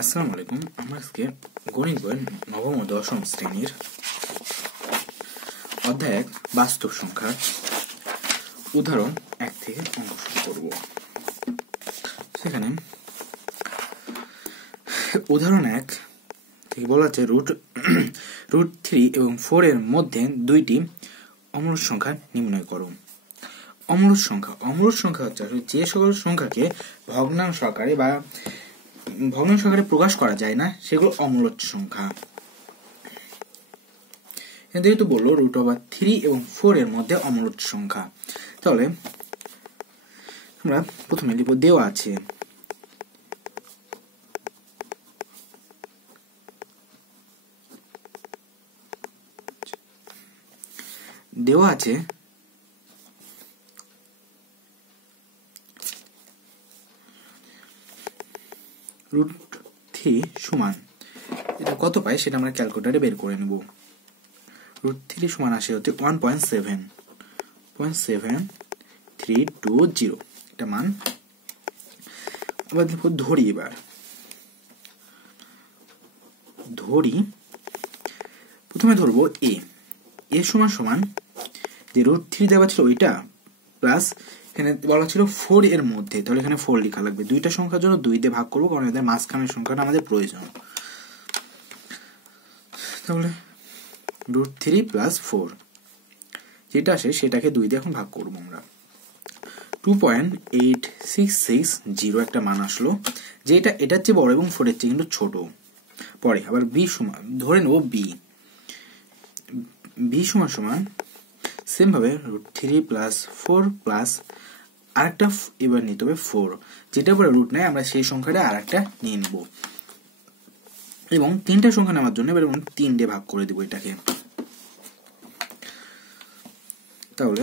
আসসালামু আলাইকুম। আমরা আজকে গণিত বইয়ের নবম ও দশম শ্রেণীর অধ্যায় 1 বাস্তব সংখ্যার উদাহরণ 1 থেকে অঙ্ক শুরু করব। সেখানে উদাহরণ 1 থেকে বলা আছে রুট 3 এবং 4 এর মধ্যে দুইটি অমূলদ সংখ্যা নির্ণয় করো। অমূলদ সংখ্যা হচ্ছে যে সকল সংখ্যাকে ভগ্নাংশ আকারে প্রকাশ করা যায় না সেগুলো অমূলদ সংখ্যা। যেহেতু বললো √3 এবং 4 এর মধ্যে অমূলদ সংখ্যা, তাহলে আমরা প্রথমে লিখব দেওয়া আছে √3 সমান, এটা কত পাই সেটা আমরা ক্যালকুলেটরে বের করে নেব। √3 সমান আসে হচ্ছে 1.7320 এটা মান। আবার দেখো ধরি, প্রথমে ধরবো এ সমান যে √3 দেওয়া ছিল ওইটা প্লাস এখানে বলা ছিল 4 এর মধ্যে, তাহলে এখানে 4 লেখা লাগবে। দুইটা সংখ্যার জন্য 2 দিয়ে ভাগ করবো, কারণ এদের মাঝখানের সংখ্যাটা আমাদের প্রয়োজন। তাহলে √3 প্লাস 4 যেটা আসে সেটাকে 2 দিয়ে এখন ভাগ করবো আমরা। 2.8660 একটা মান আসলো, যে এটার চেয়ে বড় এবং 4 এর চেয়ে কিন্তু ছোট। পরে আবার বি সমান ধরে নেব বি সমান সেম ভাবে √3 প্লাস 4 প্লাস আরেকটা এবার নিতে হবে 4, যেটা পরে রুট নেয় আমরা সেই সংখ্যাটা আরেকটা নিয়ে নেব এবং তিনটা সংখ্যা নেওয়ার জন্য এবার 3 দিয়ে ভাগ করে দিব এটাকে। তাহলে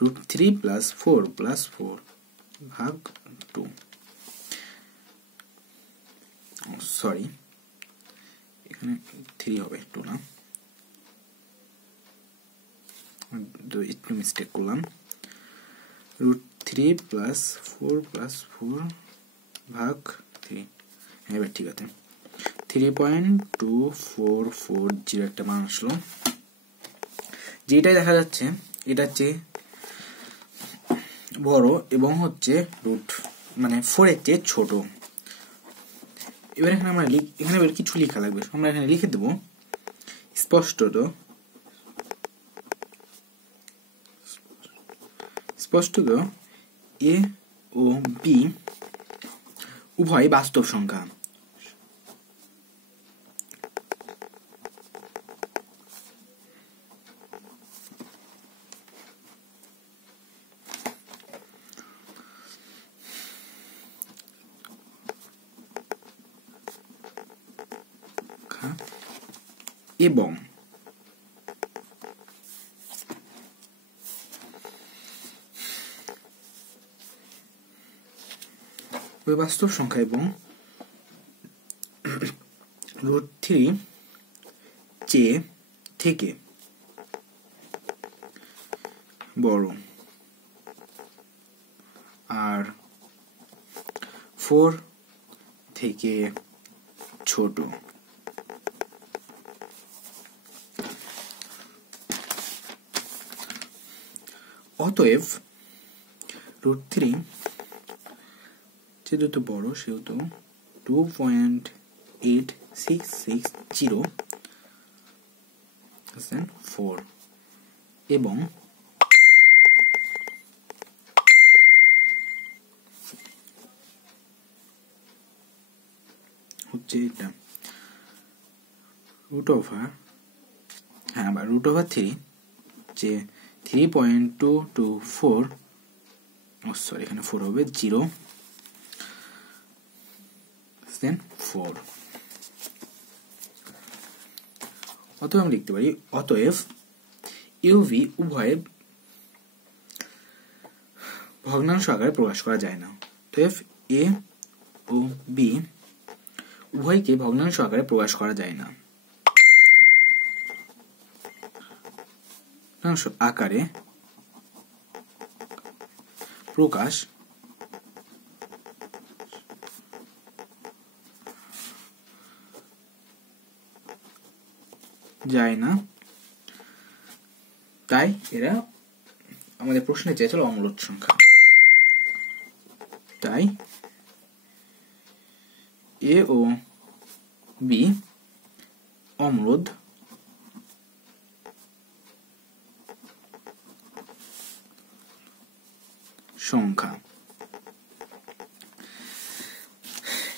√3 প্লাস 4 প্লাস 4 ভাগ 2, সরি এখানে 3 হবে 2 না, একটু মিস্টেক করলাম। √3 প্লাস 4 প্লাস 4 ভাগ 3, এবার ঠিক আছে। 3.2440 একটা মান আসলো, যেটাই দেখা যাচ্ছে এটা হচ্ছে বড় এবং হচ্ছে মানে 4 এর চেয়ে ছোট। এবার এখানে আমরা এখানে কিছু লেখা লাগবে, আমরা এখানে লিখে দেব স্পষ্টত এ ও বি উভয় বাস্তব সংখ্যা। এবং বাস্তব সংখ্যা এবং √3 চেয়ে থেকে বড় আর 4 থেকে ছোট। অতএব √3 যেহেতু বড় সেহেতু 2.8660 এবং হচ্ছে এটা √3 যে 3.224, সরি এখানে 4 হবে 0 4। অতএব আমরা লিখতে পারি অতএব ইউভি উভয়ের ভগ্নাংশ আকারে প্রকাশ করা যায় না। অতএব এ ও বি উভয়কে ভগ্নাংশ আকারে প্রকাশ করা যায় না। ভগ্নাংশ আকারে প্রকাশ যায় না, তাই এরা আমাদের প্রশ্নে চেয়েছিল অমূলদ সংখ্যা। তাই এ ও বি অমূলদ সংখ্যা।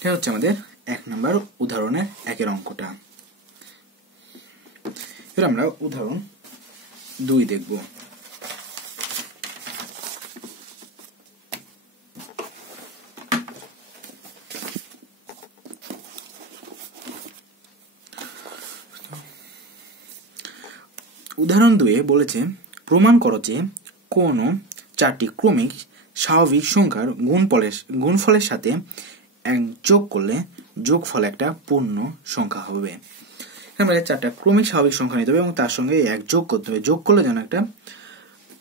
এটা হচ্ছে আমাদের 1 নম্বর উদাহরণের 1-এর অঙ্কটা। এবার আমরা উদাহরণ 2 দেখব। উদাহরণ 2 বলেছে প্রমাণ করো যে কোন 4টি ক্রমিক স্বাভাবিক সংখ্যার গুণফলের সাথে এক যোগ করলে যোগফল একটা পূর্ণ সংখ্যা হবে। আমরা 4টা ক্রমিক স্বাভাবিক সংখ্যা নিতে হবে এবং তার সঙ্গে এক যোগ করতে হবে, যোগ করলে যেন একটা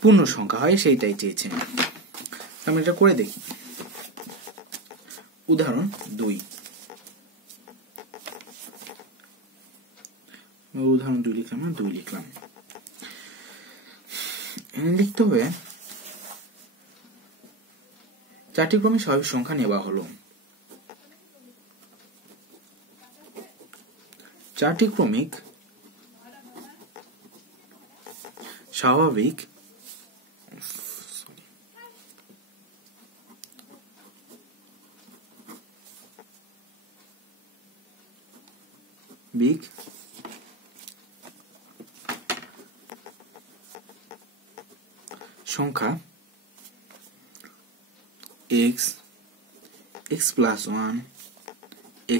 পূর্ণ সংখ্যা হয় সেইটাই চেয়েছে। আমরা এটা করে দেখি। উদাহরণ 2, উদাহরণ 2 লিখলাম না, 2 লিখলাম। লিখতে হবে 4টি ক্রমিক স্বাভাবিক সংখ্যা নেওয়া হলো। 4টি ক্রমিক স্বাভাবিক সংখ্যা x, x plus 1,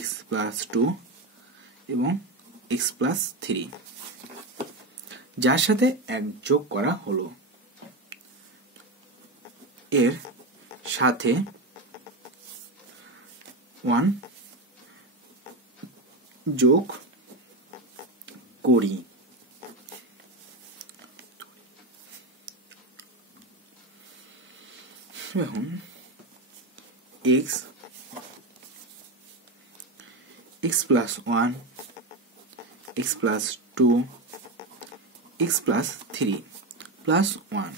x plus 2 এবং x plus 3 যার সাথে এক যোগ করা হলো। এর সাথে 1 যোগ করি। এখন x plus 1, x plus 2, x plus 3 plus 1।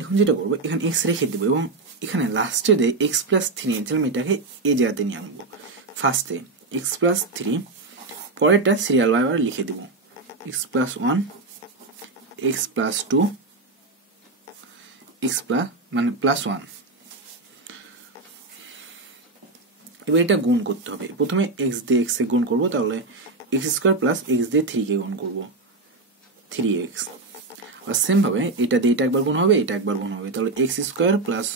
এখন যেটা করবো, এখানে x রেখে দেবো এবং এখানে লাস্টে দিয়ে x plus 3 এনেছিলাম, এটাকে এই জায়গাতে নিয়ে আনবো। ফার্স্টে x plus 3, পরেরটা সিরিয়াল বাই বাই লিখে দেবো। x plus 1, x plus 2, x plus মানে plus 1। এবার এটা গুণ করতে হবে। প্রথমে x দিয়ে x এ গুণ করব, তাহলে x স্কয়ার প্লাস x দিয়ে 3 কে গুণ করব, 3x। আর সেম ভাবে এটা দিয়ে এটা একবার গুণ হবে, এটা একবার গুণ হবে, তাহলে x square plus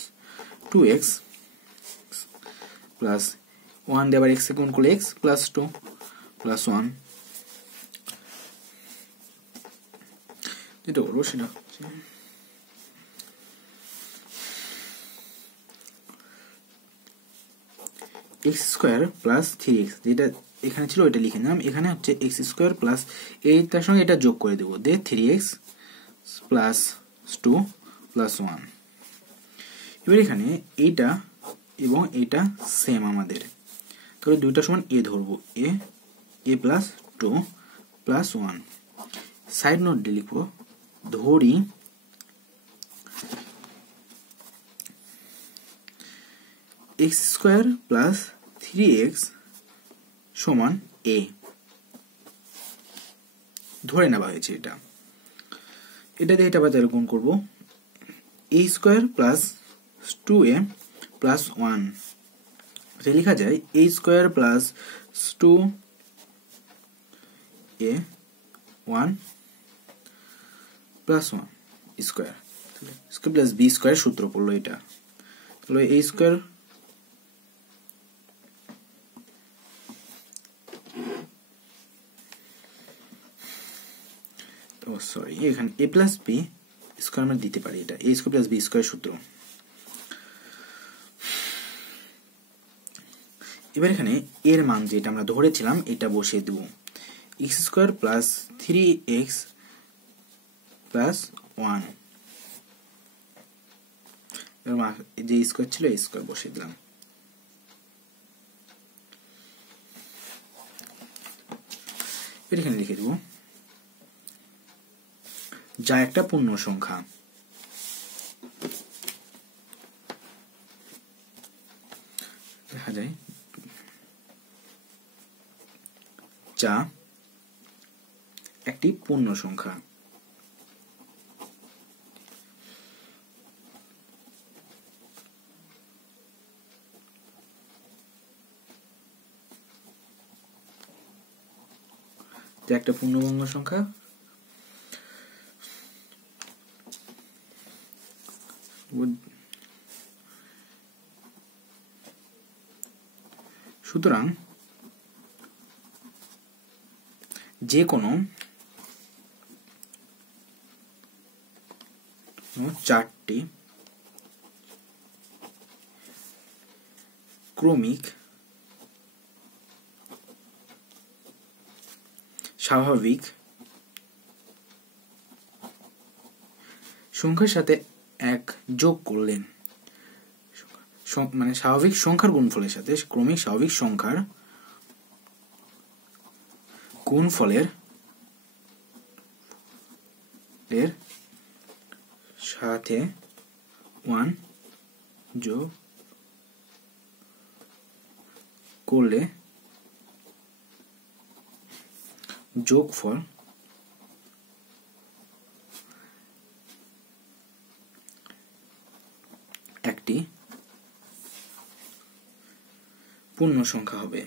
2x plus 1 দিয়ে আবার x এ গুণ করলে x প্লাস 2 প্লাস 1। যেটা করবো সেটা x স্কয়ার প্লাস 3x, যেটা এখানে ছিল ওইটা লিখে নিলাম। এখানে হচ্ছে x স্কয়ার প্লাস এইটার সঙ্গে এটা যোগ করে দেবো, দিয়ে 3x প্লাস 2 প্লাস 1। এবার এখানে এইটা এবং এটা সেম আমাদের, তাহলে দুইটা সমান a ধরবো, a plus 2 plus 1। Side note দিয়ে লিখবো, ধরি x স্কয়ার প্লাস 3x সমান a, ধরে নেওয়া হয়েছে। এটা দিয়ে এটা বাজারে গুণ করবো, a square plus 2a plus 1। এটা লেখা যায় a square plus 2a 1 plus 1 square, square plus b square সূত্র পড়লো এটা। তাহলে a স্কয়ার সরি, এখানে a প্লাস b স্কয়ার আমরা দিতে পারি, এটা a square plus b square সূত্র। এবার এখানে এর মান যেটা আমরা ধরেছিলাম এটা বসিয়ে দেব, x square plus 3x plus 1। যে স্কয়ার ছিল এই স্কয়ার বসিয়ে দিলাম। এখানে লিখে দেব যা একটা পূর্ণ সংখ্যা। দেখা যায় যা একটি পূর্ণ সংখ্যা। একটা পূর্ণবর্গ সংখ্যা সুতরাং যে কোনো 4টি ক্রমিক স্বাভাবিক সংখ্যার সাথে এক যোগ করলে, মানে স্বাভাবিক সংখ্যার গুণফলের সাথে ক্রমিক স্বাভাবিক সংখ্যার গুণফলের সাথে 1 যোগ করলে যোগফল একটি পূর্ণ সংখ্যা হবে।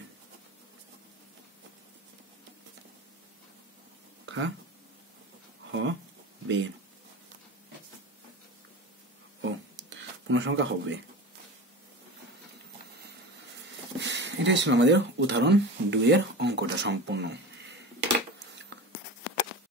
পূর্ণ সংখ্যা হবে। এটাই ছিল আমাদের উদাহরণ 2 এর অঙ্কটা সম্পূর্ণ।